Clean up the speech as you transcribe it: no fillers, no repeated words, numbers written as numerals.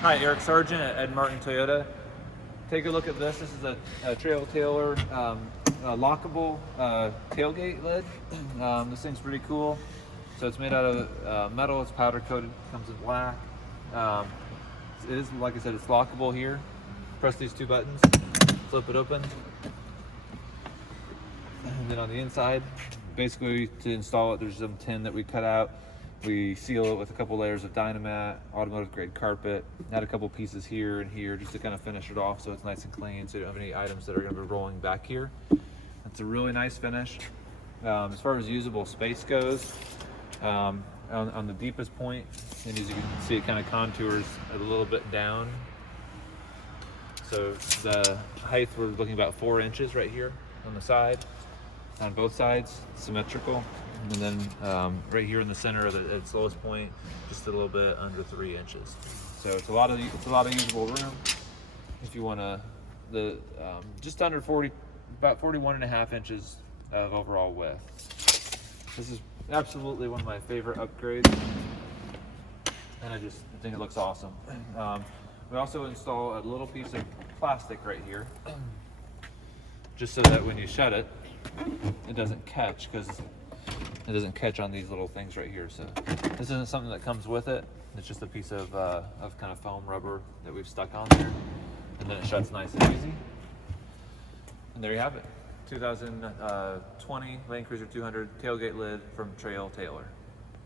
Hi, Eric Sargent at Ed Martin Toyota. Take a look at this. This is a Trail Tailor lockable tailgate lid. This thing's pretty cool. So it's made out of metal. It's powder coated. Comes in black. It is, like I said, it's lockable here. Press these two buttons. Flip it open. And then on the inside, basically to install it, there's some tin that we cut out. We seal it with a couple layers of Dynamat, automotive grade carpet, add a couple pieces here and here just to kind of finish it off so it's nice and clean, so you don't have any items that are going to be rolling back here. It's a really nice finish. As far as usable space goes, on the deepest point, and as you can see, it kind of contours a little bit down. So the height, we're looking about 4 inches right here on the side, on both sides, symmetrical. And then right here in the center at its lowest point, just a little bit under 3 inches. So it's a lot of usable room. If you want to, just under 40, about 41.5 inches of overall width. This is absolutely one of my favorite upgrades, and I think it looks awesome. We also install a little piece of plastic right here, just so that when you shut it, it doesn't catch, because it doesn't catch on these little things right here. So this isn't something that comes with it. It's just a piece of kind of foam rubber that we've stuck on there, and then it shuts nice and easy. And there you have it, 2020 Land Cruiser 200 tailgate lid from Trail Tailor.